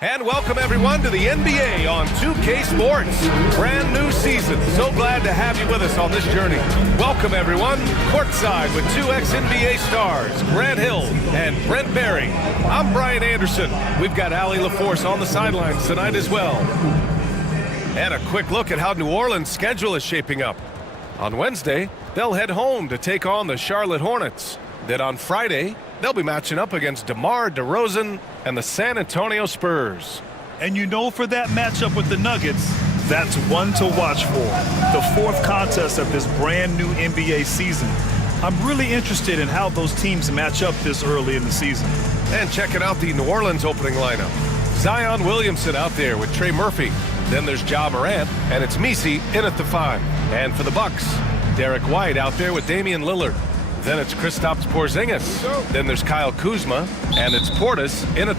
And welcome everyone to the NBA on 2K Sports. Brand new season. So glad to have you with us on this journey. Welcome everyone. Courtside with two ex-NBA stars, Grant Hill and Brent Barry. I'm Brian Anderson. We've got Allie LaForce on the sidelines tonight as well. And a quick look at how New Orleans' schedule is shaping up. On Wednesday, they'll head home to take on the Charlotte Hornets. Then on Friday, they'll be matching up against DeMar DeRozan and the San Antonio Spurs. And you know, for that matchup with the Nuggets, that's one to watch for. The fourth contest of this brand new NBA season. I'm really interested in how those teams match up this early in the season. And checking out the New Orleans opening lineup. Zion Williamson out there with Trey Murphy. Then there's Ja Morant, and it's Messi in at the 5. And for the Bucks, Derek White out there with Damian Lillard. Then it's Kristaps Porzingis. Then there's Kyle Kuzma, and it's Portis in at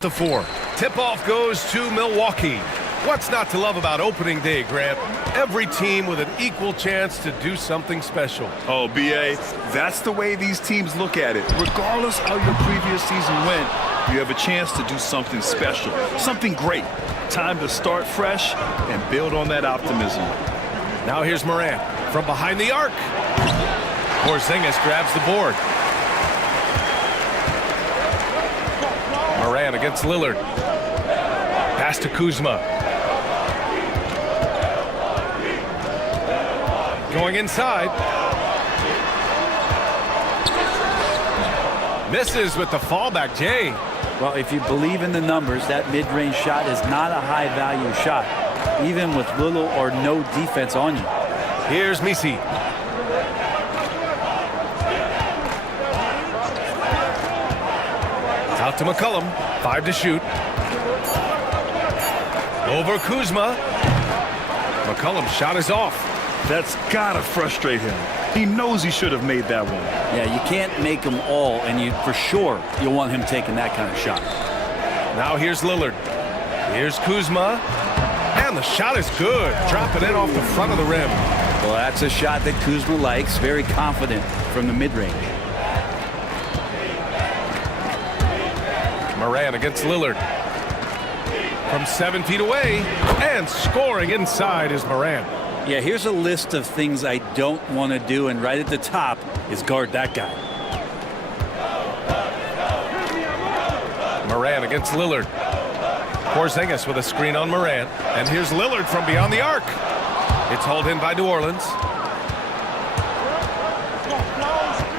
the 4. Tip-off goes to Milwaukee. What's not to love about opening day, Grant? Every team with an equal chance to do something special. Oh, B.A., that's the way these teams look at it. Regardless how your previous season went, you have a chance to do something special, something great. Time to start fresh and build on that optimism. Now here's Morant from behind the arc. Porzingis grabs the board. Morant against Lillard. Pass to Kuzma. Going inside. Misses with the fallback, Jay. Well, if you believe in the numbers, that mid-range shot is not a high-value shot, even with little or no defense on you. Here's Messi. Out to McCollum. 5 to shoot. Over Kuzma. McCollum's shot is off. That's gotta frustrate him. He knows he should have made that one. Yeah, you can't make them all, and for sure you'll want him taking that kind of shot. Now here's Lillard. Here's Kuzma. And the shot is good. Dropping it off the front of the rim. Well, that's a shot that Kuzma likes. Very confident from the mid-range. Morant against Lillard. From 7 feet away. And scoring inside is Morant. Yeah, here's a list of things I don't want to do, and right at the top is guard that guy. Morant against Lillard. Porzingis with a screen on Morant. And here's Lillard from beyond the arc. It's hauled in by New Orleans.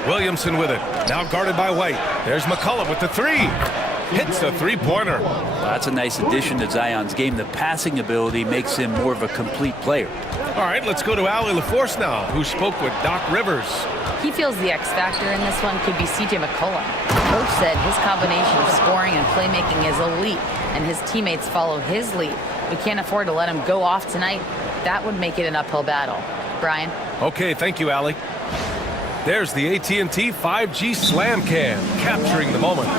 Williamson with it. Now guarded by White. There's McCollum with the 3. Hits a three-pointer. That's a nice addition to Zion's game. The passing ability makes him more of a complete player. All right, let's go to Allie LaForce now, who spoke with Doc Rivers. He feels the X factor in this one could be C.J. McCollum. Coach said his combination of scoring and playmaking is elite, and his teammates follow his lead. We can't afford to let him go off tonight. That would make it an uphill battle. Brian? Okay, thank you, Allie. There's the AT&T 5G Slam Cam, capturing the moment.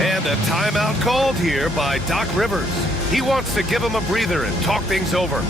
And a timeout called here by Doc Rivers. He wants to give him a breather and talk things over.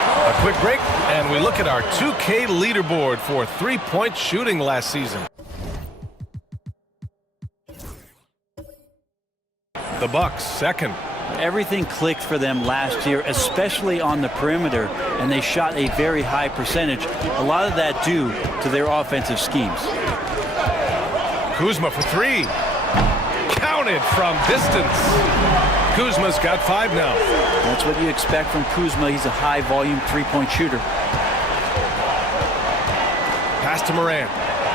A quick break, and we look at our 2K leaderboard for three-point shooting last season. The Bucks, second. Everything clicked for them last year, especially on the perimeter, and they shot a very high percentage. A lot of that due to their offensive schemes. Kuzma for 3. Counted from distance. Kuzma's got 5 now. That's what you expect from Kuzma. He's a high-volume three-point shooter. Pass to Morant.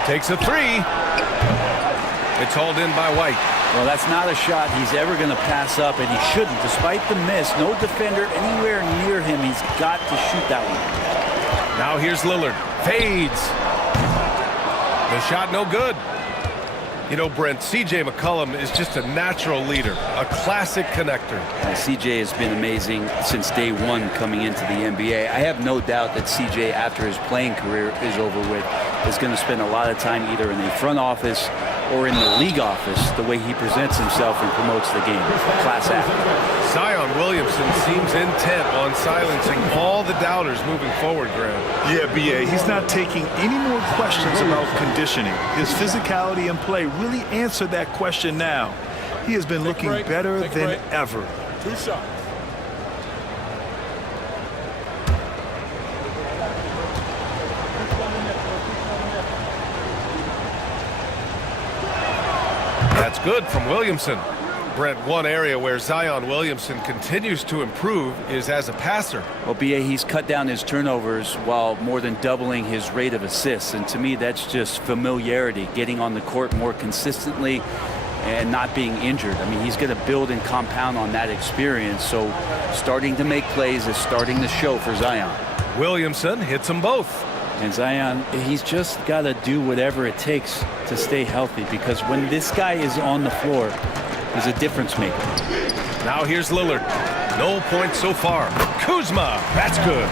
Takes a 3. It's hauled in by White. Well, that's not a shot he's ever going to pass up, and he shouldn't. Despite the miss, no defender anywhere near him. He's got to shoot that one. Now here's Lillard. Fades. The shot no good. You know, Brent, C.J. McCollum is just a natural leader, a classic connector. C.J. has been amazing since day one coming into the NBA. I have no doubt that C.J., after his playing career is over with, is going to spend a lot of time either in the front office or in the league office, the way he presents himself and promotes the game. Class act. Zion Williamson seems intent on silencing all the doubters moving forward, Graham. Yeah, B.A., he's not taking any more questions about conditioning. His physicality and play really answered that question now. He has been looking better than ever. 2 shots. That's good from Williamson. Brent, one area where Zion Williamson continues to improve is as a passer. Well, B.A., he's cut down his turnovers while more than doubling his rate of assists. And to me, that's just familiarity, getting on the court more consistently and not being injured. I mean, he's going to build and compound on that experience. So starting to make plays is starting to show for Zion. Williamson hits them both. And Zion, he's just got to do whatever it takes to stay healthy, because when this guy is on the floor, he's a difference maker. Now here's Lillard. No points so far. Kuzma, that's good.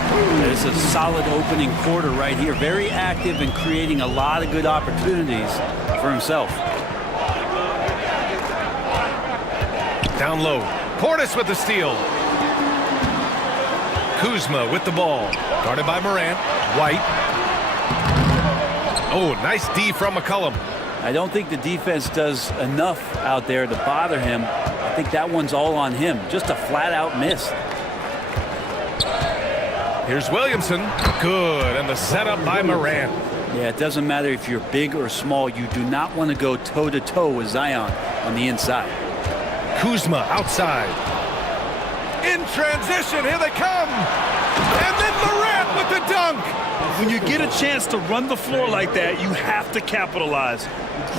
This is a solid opening quarter right here. Very active and creating a lot of good opportunities for himself. Down low. Portis with the steal. Kuzma with the ball. Guarded by Morant. White. Oh, nice D from McCollum. I don't think the defense does enough out there to bother him. I think that one's all on him. Just a flat-out miss. Here's Williamson. Good. And the setup by Morant. Yeah, it doesn't matter if you're big or small. You do not want to go toe-to-toe with Zion on the inside. Kuzma outside. In transition. Here they come. And then Morant with the dunk. When you get a chance to run the floor like that, you have to capitalize.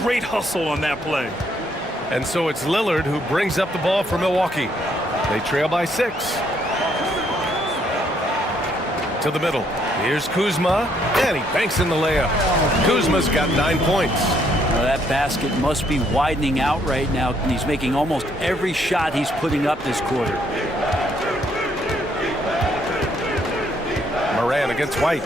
Great hustle on that play. And so it's Lillard who brings up the ball for Milwaukee. They trail by 6. To the middle. Here's Kuzma, and he banks in the layup. Kuzma's got 9 points. Now that basket must be widening out right now, and he's making almost every shot he's putting up this quarter. Morant against White.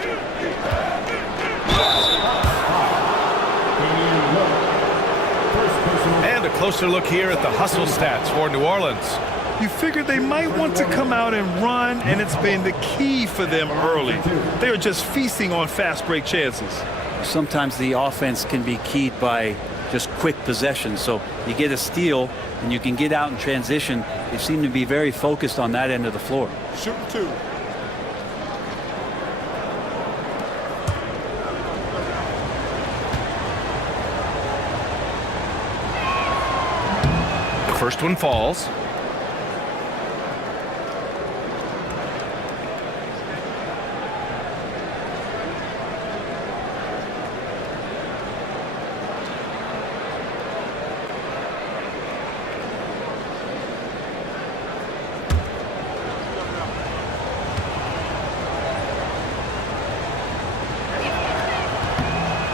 And a closer look here at the hustle stats for New Orleans. You figured they might want to come out and run, and it's been the key for them early. They are just feasting on fast break chances. Sometimes the offense can be keyed by just quick possession. So you get a steal, and you can get out in transition. They seem to be very focused on that end of the floor. Shooting 2. First one falls.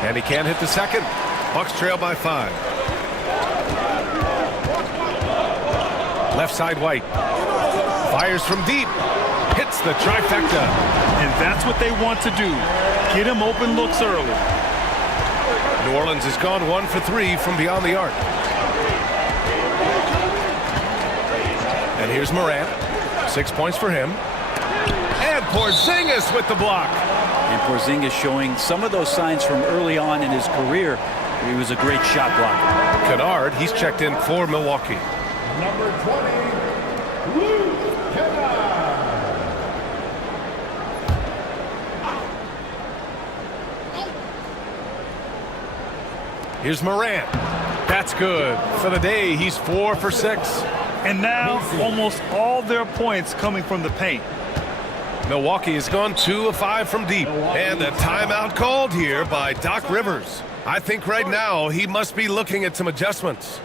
And he can't hit the second. Bucks trail by 5. Left side White. Fires from deep. Hits the trifecta. And that's what they want to do. Get him open looks early. New Orleans has gone 1 for 3 from beyond the arc. And here's Morant. 6 points for him. And Porzingis with the block. And Porzingis showing some of those signs from early on in his career. He was a great shot blocker. Kennard, he's checked in for Milwaukee. Number 20, Luke Kennard. Here's Morant. That's good. For the day, he's 4 for 6. And now almost all their points coming from the paint. Milwaukee has gone 2 of 5 from deep. And a timeout called here by Doc Rivers. I think right now he must be looking at some adjustments.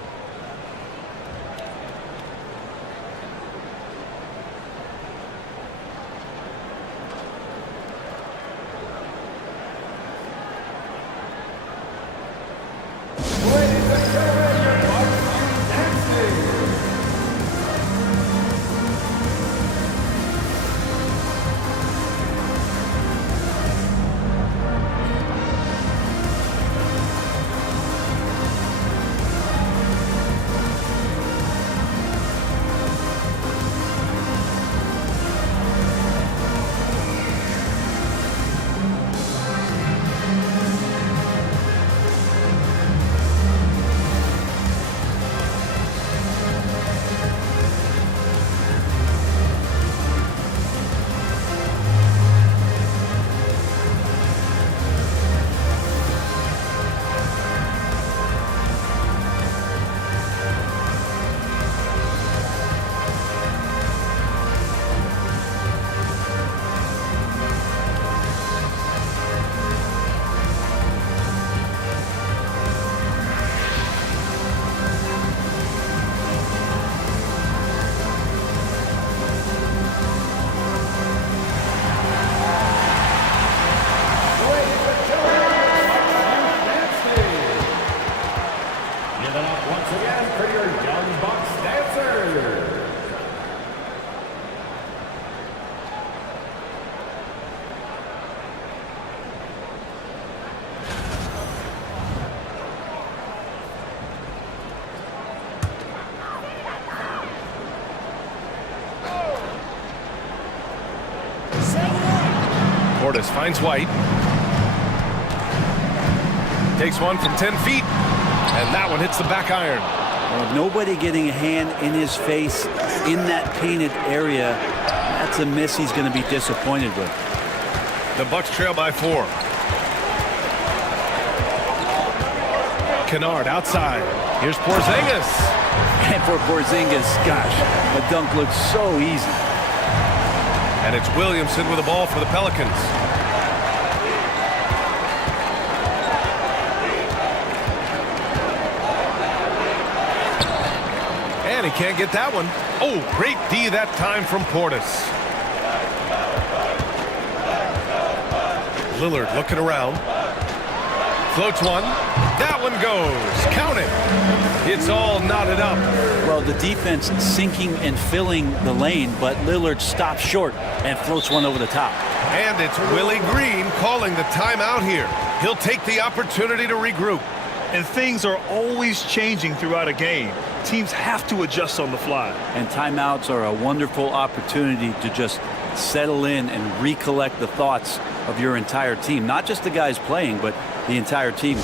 Portis finds White. Takes one from 10 feet. And that one hits the back iron. Well, nobody getting a hand in his face in that painted area. That's a miss he's going to be disappointed with. The Bucks trail by 4. Kennard outside. Here's Porzingis. And for Porzingis, gosh, the dunk looks so easy. And it's Williamson with the ball for the Pelicans. And he can't get that one. Oh, great D that time from Portis. Lillard looking around. Floats one. That one goes. Count it. It's all knotted up. Well, the defense sinking and filling the lane, but Lillard stops short and floats one over the top. And it's Willie Green calling the timeout here. He'll take the opportunity to regroup. And things are always changing throughout a game. Teams have to adjust on the fly. And timeouts are a wonderful opportunity to just settle in and recollect the thoughts of your entire team. Not just the guys playing, but the entire team.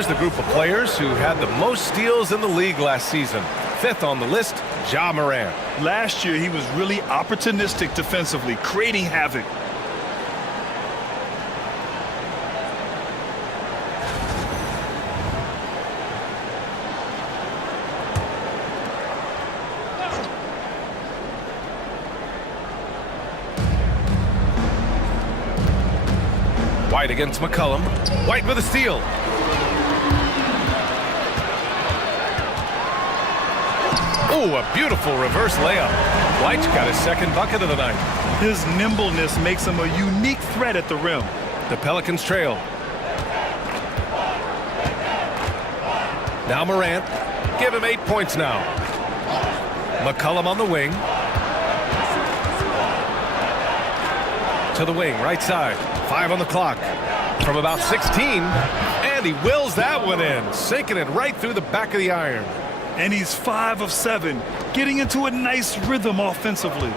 Here's the group of players who had the most steals in the league last season. 5th on the list, Ja Morant. Last year, he was really opportunistic defensively, creating havoc. White against McCollum. White with a steal. Oh, a beautiful reverse layup. White's got his second bucket of the night. His nimbleness makes him a unique threat at the rim. The Pelicans trail. Now Morant. Give him 8 points now. McCollum on the wing. To the wing, right side. 5 on the clock. From about 16. And he wills that one in. Sinking it right through the back of the iron. And he's 5 of 7, getting into a nice rhythm offensively.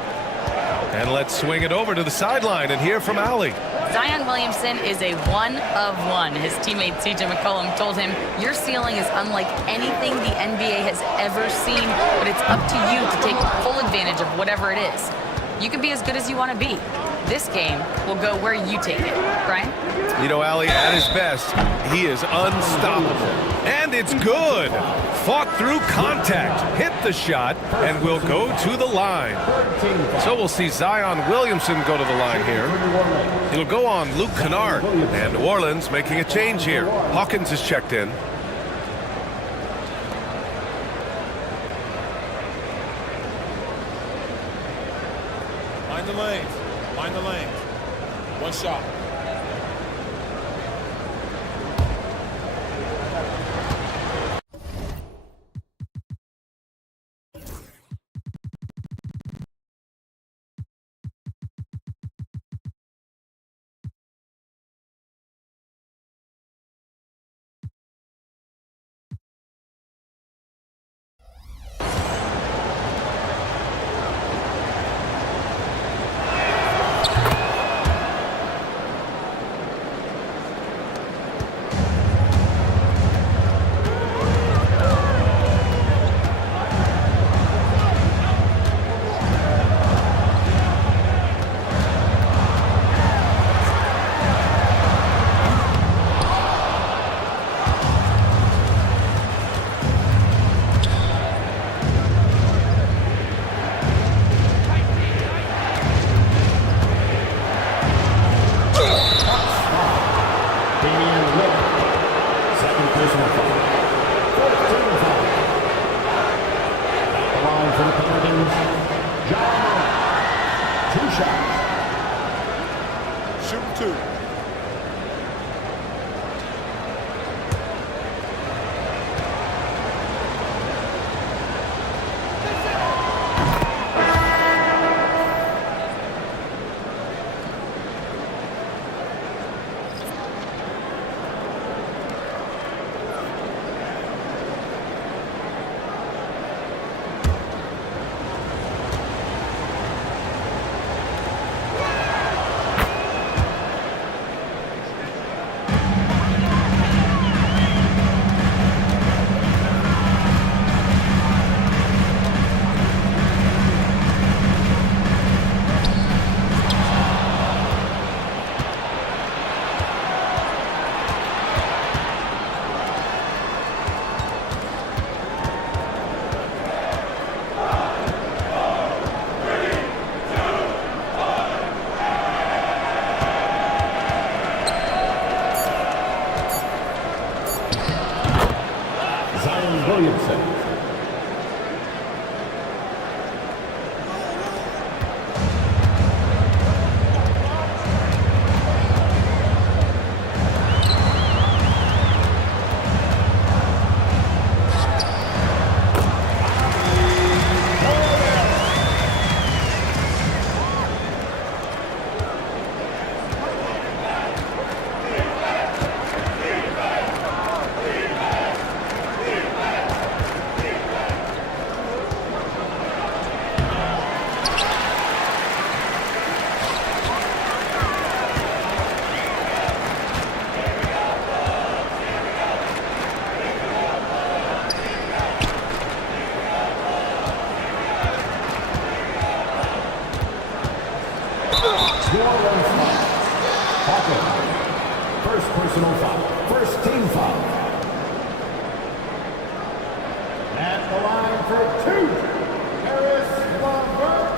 And let's swing it over to the sideline and hear from Allie. Zion Williamson is a one of one. His teammate CJ McCollum told him, your ceiling is unlike anything the NBA has ever seen, but it's up to you to take full advantage of whatever it is. You can be as good as you want to be. This game will go where you take it. Brian? You know, Allie, at his best, he is unstoppable. And it's good. Fought through contact, hit the shot, and will go to the line. So we'll see Zion Williamson go to the line here. It'll go on Luke Kennard. And New Orleans making a change here. Hawkins is checked in. Mind the lanes. Mind the lanes. One shot. For the Pelicans, Morant. 2 shots. Shoot 2. Williamson. First personal foul. First team foul. At the line for 2, Harris LeVert.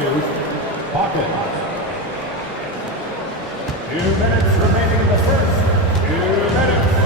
Syracuse, Hawkins. 2 minutes remaining in the first. 2 minutes.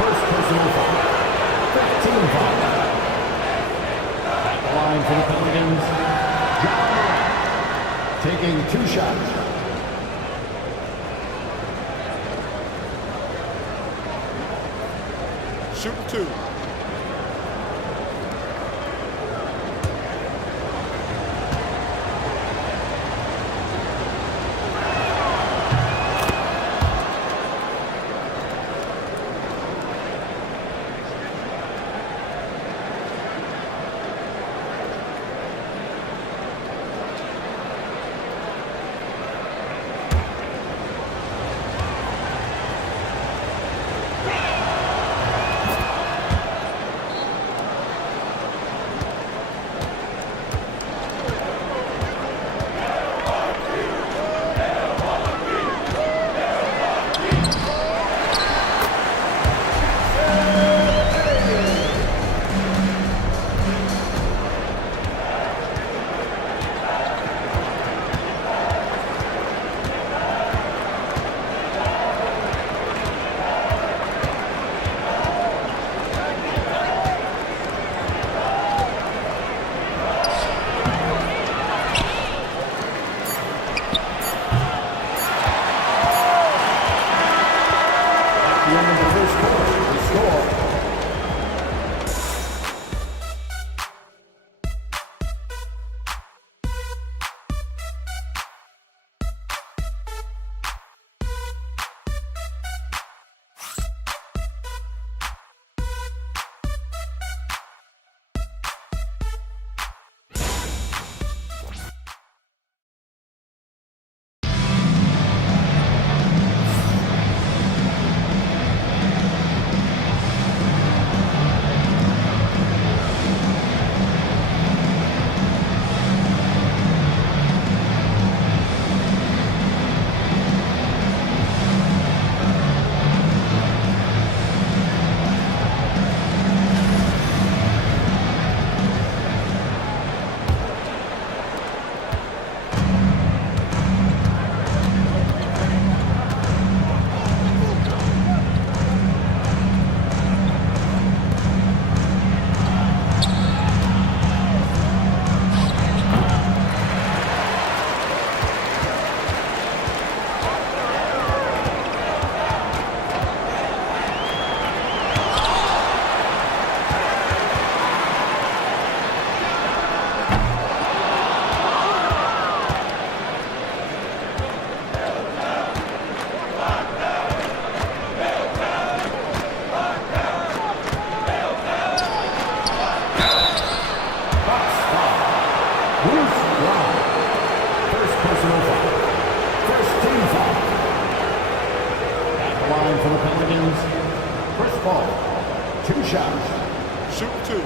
First personal foul. 15 foul. At the line for the Pelicans, Morant, taking 2 shots. Shooting 2. for the Pelicans, Chris Paul. 2 shots. Shoot 2.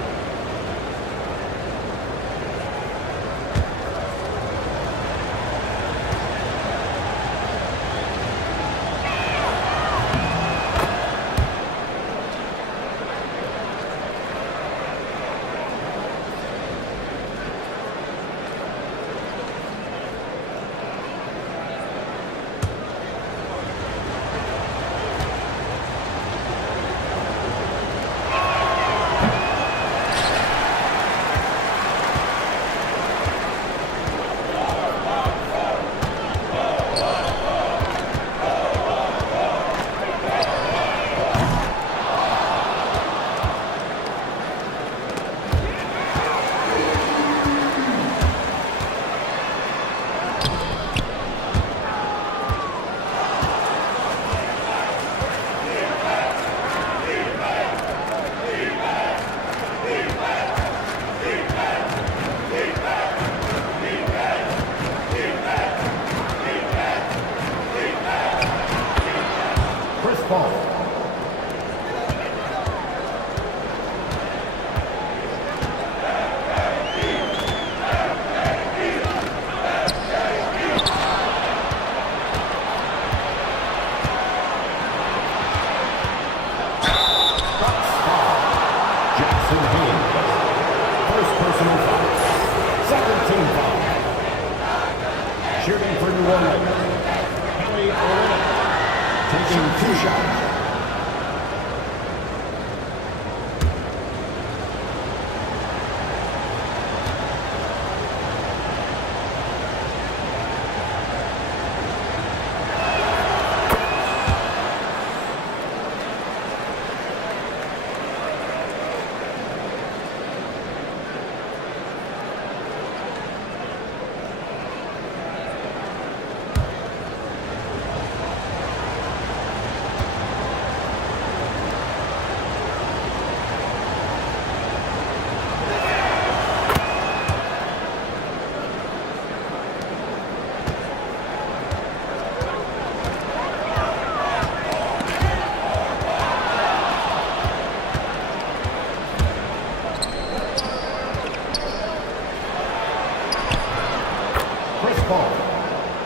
Shooting for New Orleans. Taking 2 shots.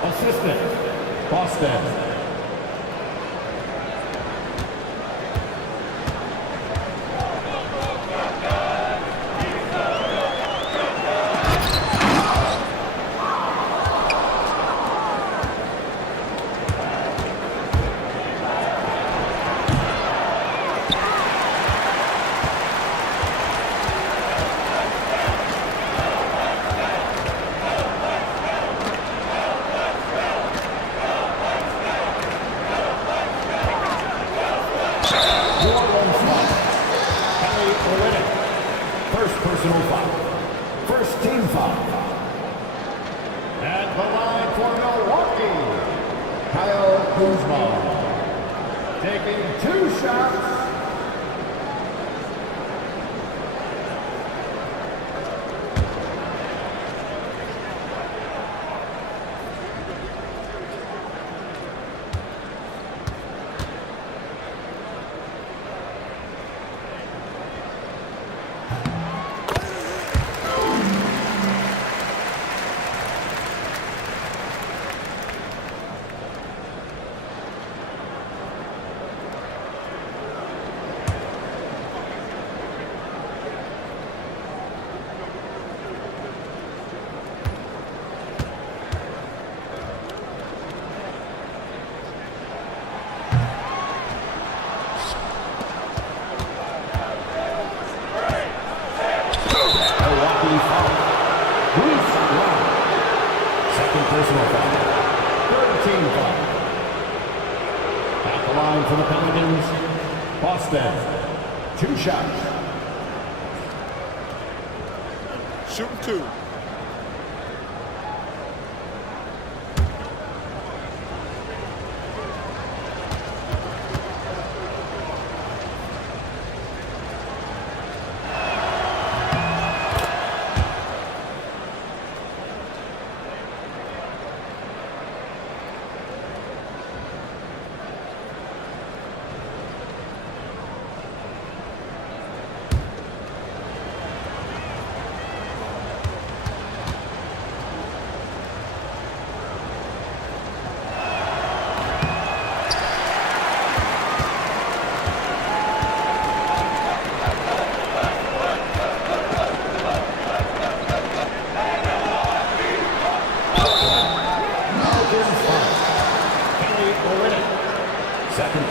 Assistant, Boston. First personal foul. First team foul. At the line for Milwaukee, Kyle Kuzma. Taking 2 shots. Second personal foul. Third team foul. At the line for the Pelicans, Boston. 2 shots. Shooting 2.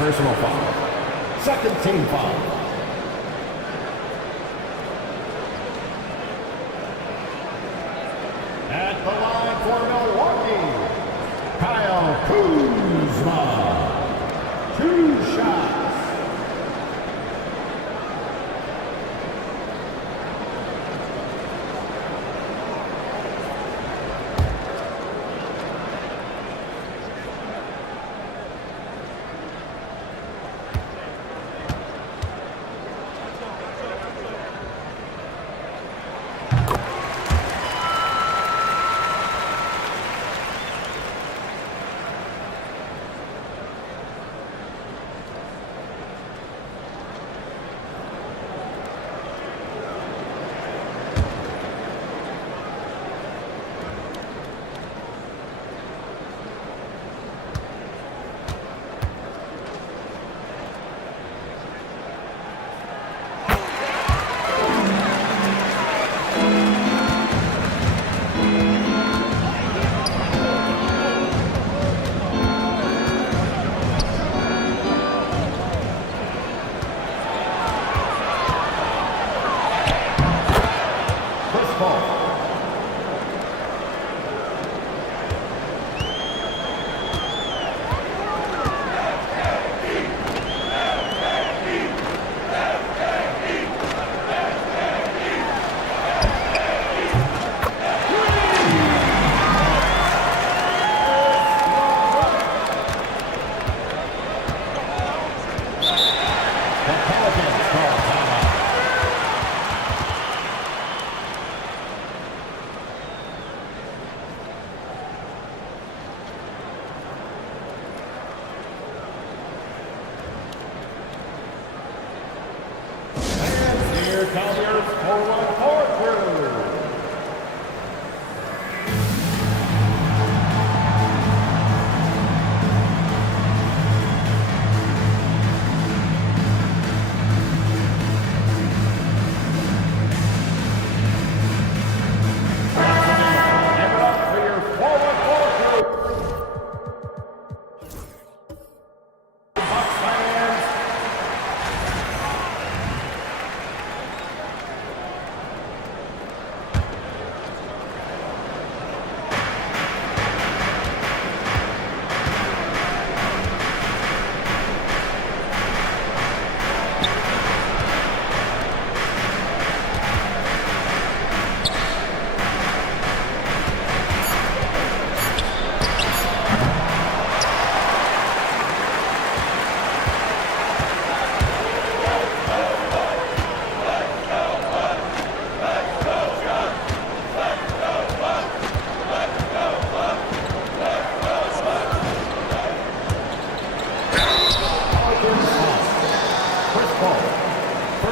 personal foul. Second team foul. At the line for Milwaukee, Kyle Kuzma. 2 shots.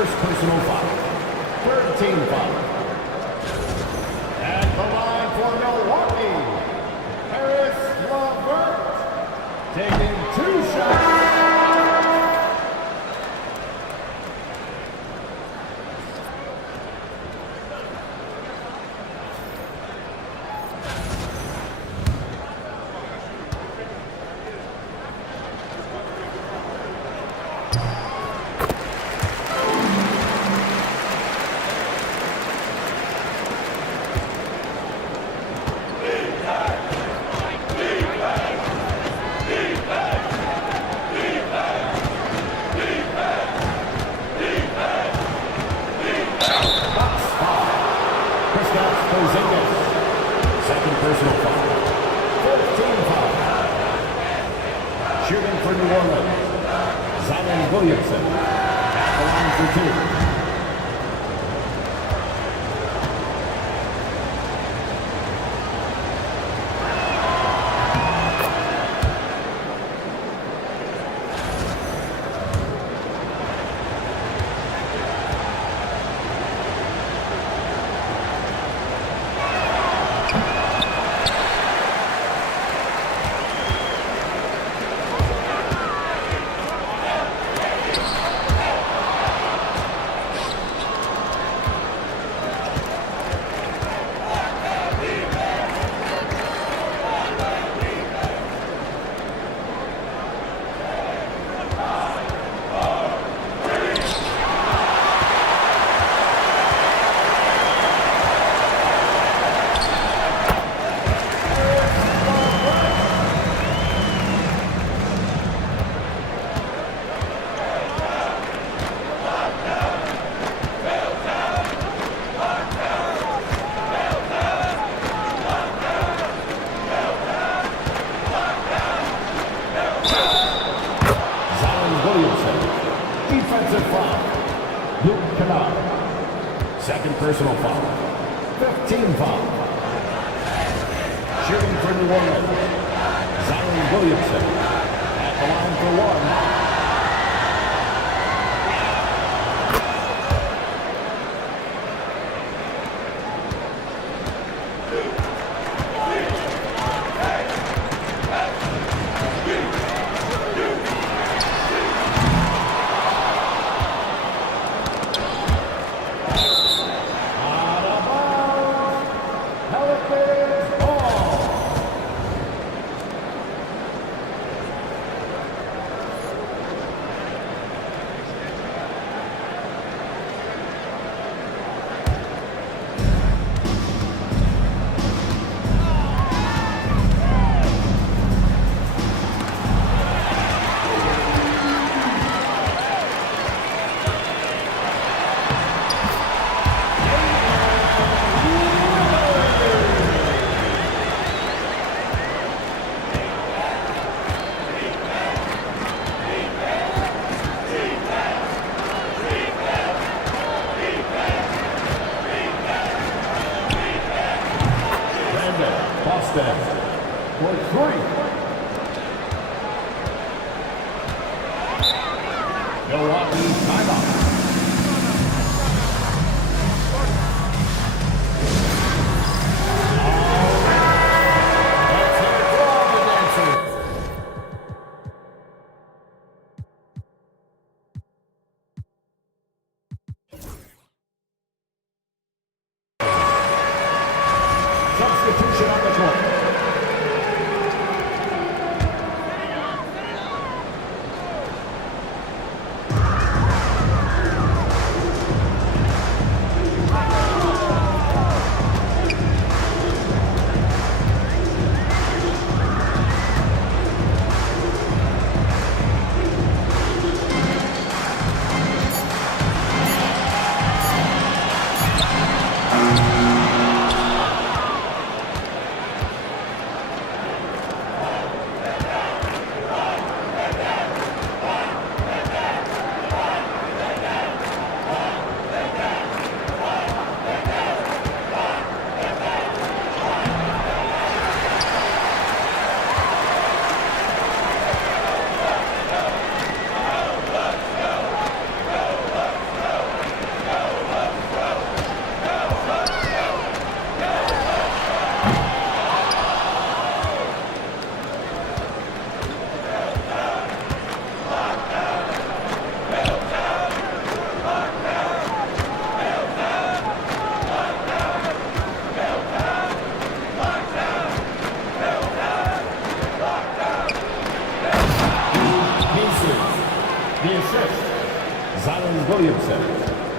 Personal foul. Third team foul. At the line for Milwaukee, Harris LeVert taking 2 shots. Second personal foul. 14 foul. Shooting for New Orleans, Zion Williamson at the line for 2. offensive foul. Luke Kennard. Second personal foul. 15 foul. Shooting for New Orleans, Zion Williamson at the line for one. For three. Milwaukee timeout. Substitution on the court. The assist, Zion Williamson.